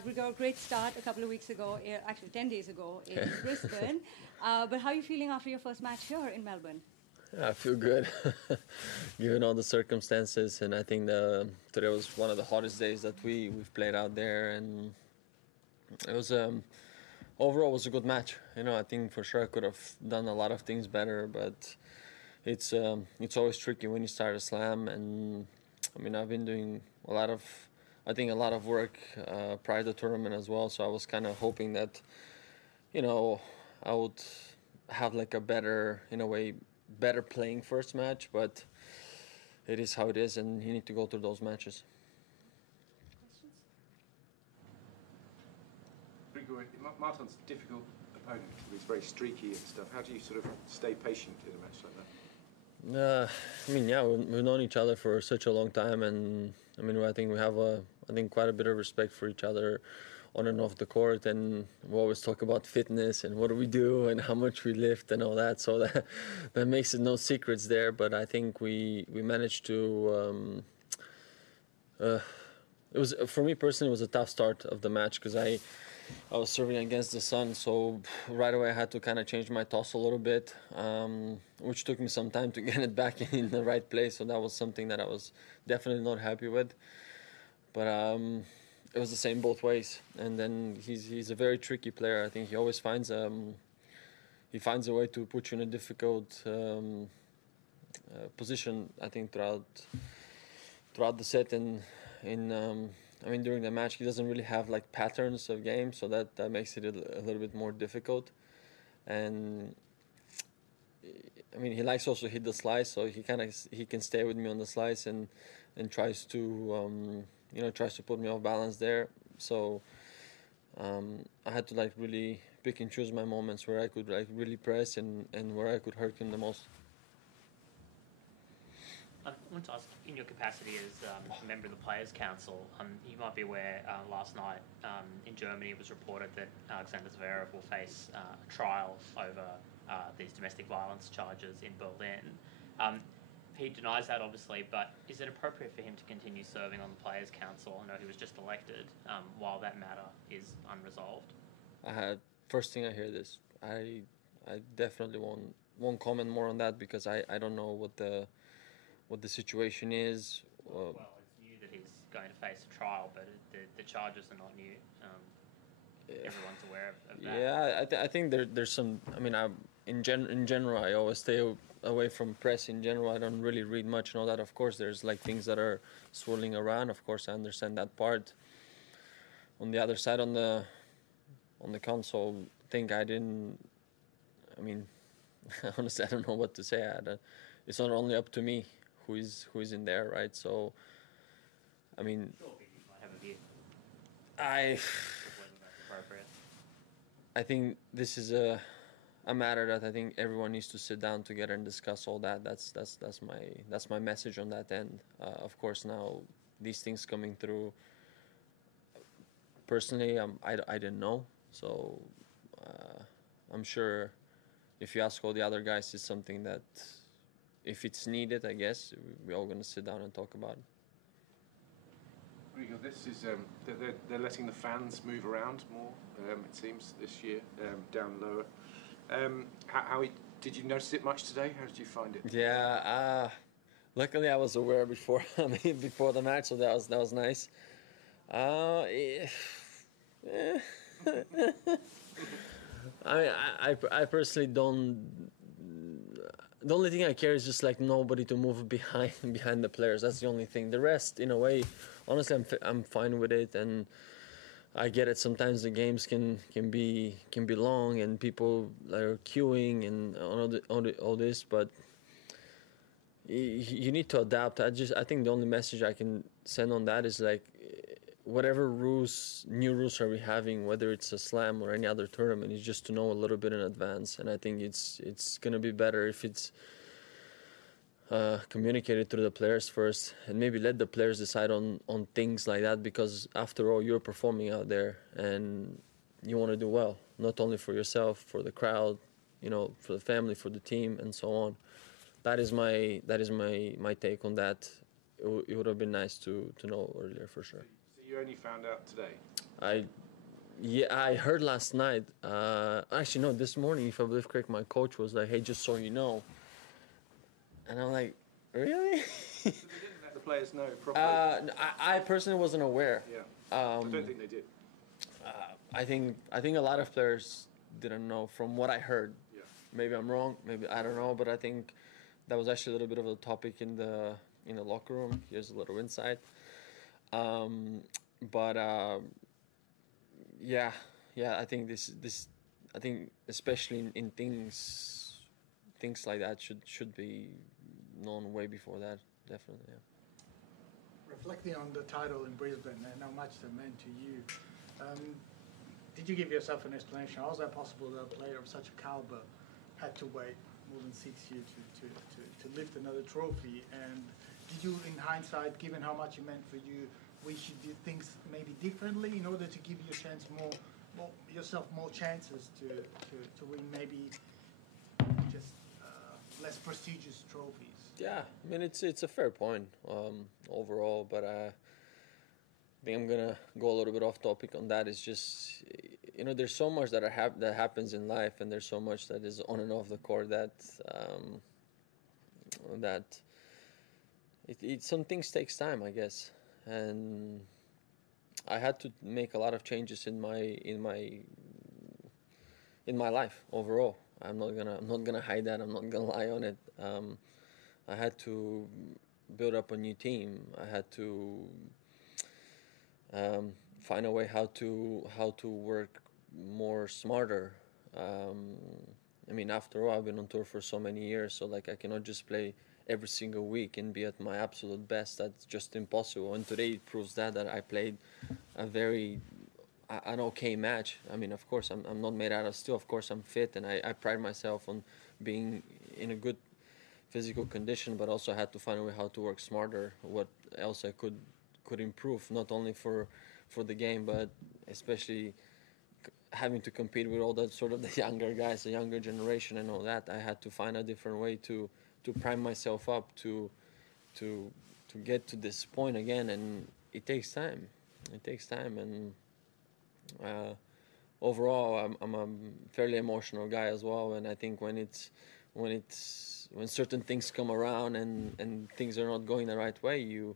Girgor, great start a couple of weeks ago, actually 10 days ago in Brisbane. But how are you feeling after your first match here in Melbourne? Yeah, I feel good, given all the circumstances. And I think today was one of the hottest days that we've played out there. And it was overall was a good match. I think for sure I could have done a lot of things better, but it's always tricky when you start a slam. And I've been doing a lot of work prior to the tournament as well. So I was kind of hoping that I would have like a better, in a way, better playing first match, but it is how it is, and you need to go through those matches. Girgor, Martin's a difficult opponent. He's very streaky and stuff. How do you sort of stay patient in a match like that? We've known each other for such a long time, and I think we have quite a bit of respect for each other on and off the court, and we always talk about fitness and what do we do and how much we lift and all that. So that makes it no secrets there. But I think we managed to. It was, for me personally, it was a tough start of the match because I was serving against the sun, so right away I had to kind of change my toss a little bit, which took me some time to get it back in the right place. So that was something that I was definitely not happy with. But it was the same both ways. And then he's a very tricky player. I think he always finds a way to put you in a difficult position. I think throughout the set and during the match, he doesn't really have like patterns of game, so that makes it a little bit more difficult. And he likes also hit the slice, so he can stay with me on the slice and tries to put me off balance there. So I had to like really pick and choose my moments where I could like really press and where I could hurt him the most. I want to ask, in your capacity as a member of the Players' Council, you might be aware last night in Germany it was reported that Alexander Zverev will face a trial over these domestic violence charges in Berlin. He denies that, obviously, but is it appropriate for him to continue serving on the Players' Council? I know he was just elected while that matter is unresolved. First thing I hear this, I definitely won't comment more on that because I don't know what the situation is. Well, it's new that he's going to face a trial, but the charges are not new. Everyone's aware of that. Yeah, I think there's some. In general, I always stay away from press. In general, I don't really read much and all that. Of course, there's like things that are swirling around. Of course, I understand that part. On the other side, on the console thing, honestly, I don't know what to say. It's not only up to me who is in there, right? So, Sure, you might have a view. I think this is a matter that I think everyone needs to sit down together and discuss all that. That's my message on that end. Of course, now these things coming through. Personally, I didn't know, so I'm sure if you ask all the other guys, it's something that if it's needed, I guess we're all going to sit down and talk about it. Girgor, this is they're letting the fans move around more. It seems this year down lower. How did you notice it much today? How did you find it? Yeah, luckily I was aware before before the match, so that was nice. I personally don't. The only thing I care is just like nobody to move behind the players. That's the only thing. The rest, in a way, honestly, I'm fine with it, and I get it. Sometimes the games can be long, and people are queuing and all this, but you need to adapt. I think the only message I can send on that is like, whatever new rules are we having, whether it's a slam or any other tournament, is just to know a little bit in advance. And I think it's gonna be better if it's communicated through the players first, and maybe let the players decide on things like that, because after all, you're performing out there and you want to do well, not only for yourself, for the crowd, for the family, for the team, and so on. That is my take on that. It would have been nice to know earlier, for sure. So you only found out today? I heard last night. Actually, no, this morning, if I believe correct, my coach was like, "Hey, just so you know," and I'm like, "Really?" So they didn't let the players know properly. I personally wasn't aware. Yeah. I don't think they did. I think a lot of players didn't know from what I heard. Yeah. Maybe I'm wrong. Maybe I don't know. But I think that was actually a little bit of a topic in the locker room. Here's a little insight. Yeah. I think I think especially in things like that should be known way before that. Definitely. Yeah. Reflecting on the title in Brisbane and how much it meant to you, did you give yourself an explanation? How is that possible that a player of such a caliber had to wait more than 6 years to lift another trophy? And did you, in hindsight, given how much it meant for you, wish you did things maybe differently in order to give yourself more chances to win maybe just less prestigious trophies? Yeah, I mean it's a fair point overall, but I think I'm gonna go a little bit off topic on that. It's just there's so much that happens in life, and there's so much that is on and off the court that some things takes time, I guess, and I had to make a lot of changes in my life overall. I'm not gonna hide that. I'm not gonna lie on it. I had to build up a new team. I had to find a way how to work more smarter. I mean, after all, I've been on tour for so many years, so like I cannot just play every single week and be at my absolute best. That's just impossible. And today it proves that I played a very an okay match. I mean, of course, I'm not made out of steel. Of course, I'm fit, and I pride myself on being in a good physical condition, but also had to find a way how to work smarter, what else I could improve, not only for the game, but especially having to compete with all that sort of the younger guys, the younger generation and all that. I had to find a different way to prime myself up to get to this point again, and it takes time. And overall, I'm a fairly emotional guy as well, and I think when certain things come around and things are not going the right way, you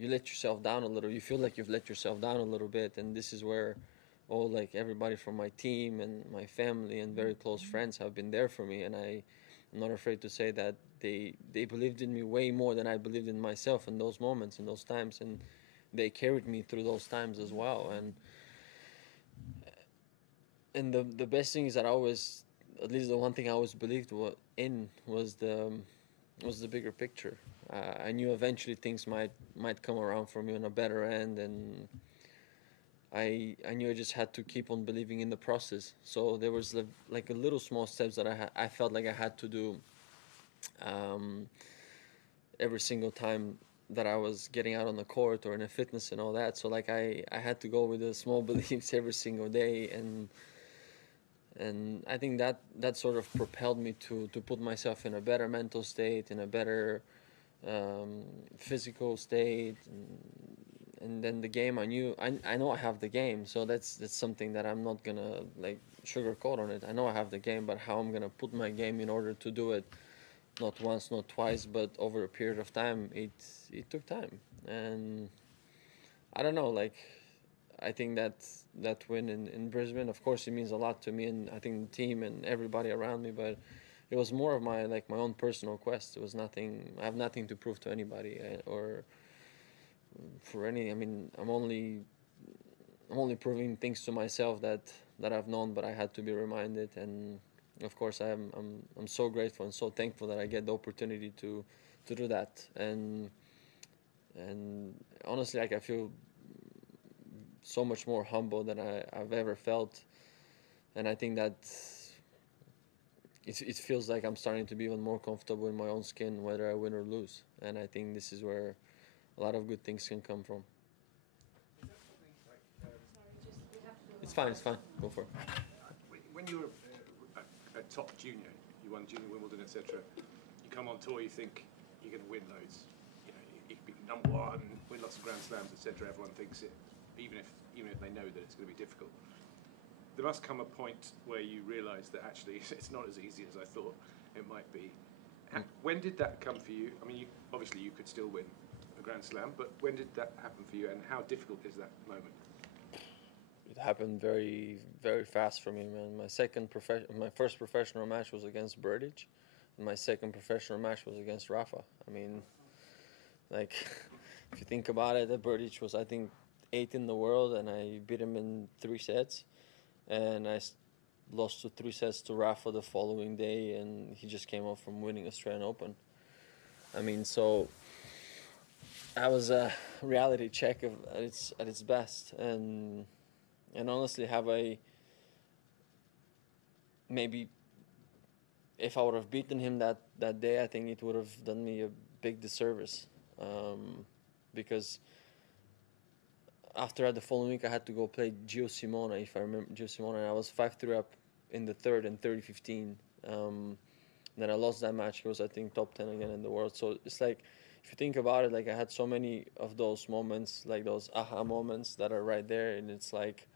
let yourself down a little. You feel like you've let yourself down a little bit, and this is where everybody from my team and my family and very close friends have been there for me, and I'm not afraid to say that they believed in me way more than I believed in myself in those moments, in those times, and they carried me through those times as well. And the best thing is that at least the one thing I always believed in was the bigger picture. I knew eventually things might come around for me on a better end, and I knew I just had to keep on believing in the process. So there was like a little small steps that I felt like I had to do every single time that I was getting out on the court or in a fitness and all that. So like I had to go with the small beliefs every single day, and I think that sort of propelled me to put myself in a better mental state, in a better physical state, and then the game. I know I have the game, so that's something that I'm not gonna like sugarcoat on it. I know I have the game, but how I'm gonna put my game in order to do it, not once, not twice, but over a period of time, it took time. And I don't know, like I think that win in Brisbane, of course, it means a lot to me, and I think the team and everybody around me, but it was more of my own personal quest. It was nothing. I have nothing to prove to anybody or for any. I mean, I'm only proving things to myself that I've known, but I had to be reminded. And of course, I'm so grateful and so thankful that I get the opportunity to do that. And honestly, like I feel so much more humble than I've ever felt, and I think that it feels like I'm starting to be even more comfortable in my own skin, whether I win or lose. And I think this is where a lot of good things can come from. It's fine. Go for it. When you were a top junior, you won Junior Wimbledon, etc. You come on tour, you think you're going to win loads. You number one, win lots of Grand Slams, etc. Everyone thinks it, even if they know that it's going to be difficult. There must come a point where you realise that actually it's not as easy as I thought it might be. When did that come for you? I mean, obviously you could still win a Grand Slam, but when did that happen for you, and how difficult is that moment? It happened very, very fast for me, man. My first professional match was against Berdych, and my second professional match was against Rafa. I mean, like, if you think about it, Berdych was, I think, 8th in the world, and I beat him in 3 sets. And I lost to 3 sets to Rafa the following day, and he just came off from winning Australian Open. I mean, so that was a reality check at its best, and honestly, maybe if I would have beaten him that day, I think it would have done me a big disservice, because after the following week, I had to go play Gio Simona, if I remember Gio Simona, and I was 5-3 up in the third and 30-15. Then I lost that match. He was, I think, top 10 again in the world. So it's like, if you think about it, like, I had so many of those moments, like those aha moments that are right there, and it's like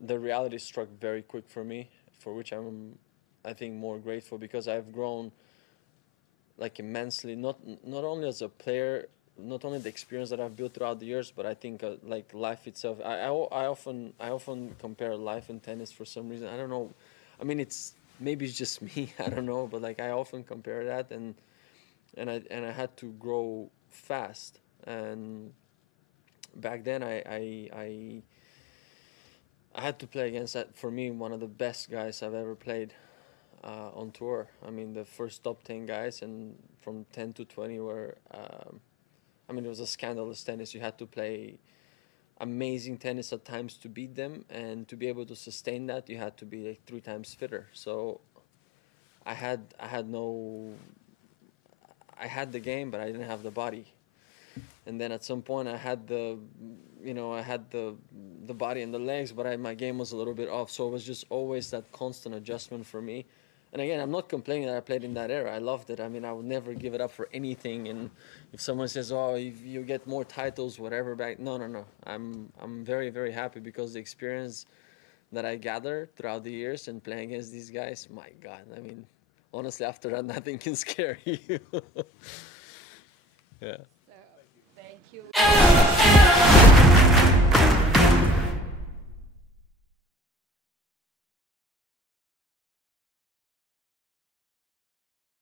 the reality struck very quick for me, for which I'm, I think, more grateful, because I've grown like immensely, not only as a player, not only the experience that I've built throughout the years, but I think like life itself. I often compare life and tennis for some reason. I don't know. I mean, maybe it's just me. I don't know. But like, I often compare that, and I had to grow fast. And back then, I had to play against that, for me, one of the best guys I've ever played on tour. I mean, the first top 10 guys, and from 10 to 20 were. I mean, it was a scandalous tennis. You had to play amazing tennis at times to beat them, and to be able to sustain that, you had to be like 3 times fitter. So I had the game, but I didn't have the body. And then at some point, I had the body and the legs, but my game was a little bit off. So it was just always that constant adjustment for me. And again, I'm not complaining that I played in that era. I loved it. I mean, I would never give it up for anything. And if someone says, "Oh, you get more titles, whatever," back, no. I'm very, very happy, because the experience that I gathered throughout the years and playing against these guys, my God. I mean, honestly, after that, nothing can scare you. Yeah. So, thank you.